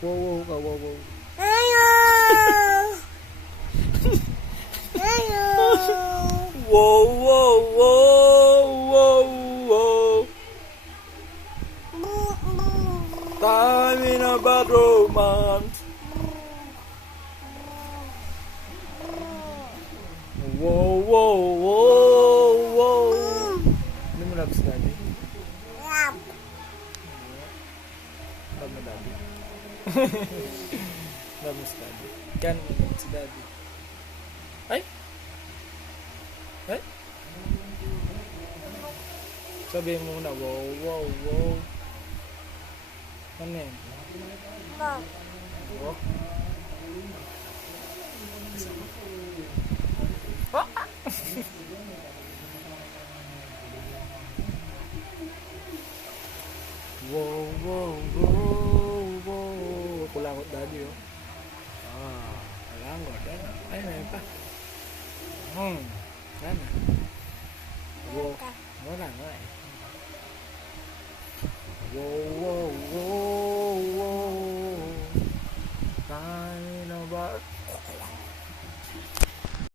Wow, wow ka, wow, wow. Wow, wow, wow, wow, wow. Time in a bad romance. Wow, wow, wow, wow. Hindi mo love si daddy? Love mo daddy? Love mo si daddy? Gano'n mo love si daddy? Ay? Ay? Sabihin mo muna, wow, wow, wow. Ano yan? Wow. Wow, wow, wow, wow. Kulangot daddy, oh. Kulangot. Ay, may pa. Sana. Wow. Wala, wala. Wow, wow, wow.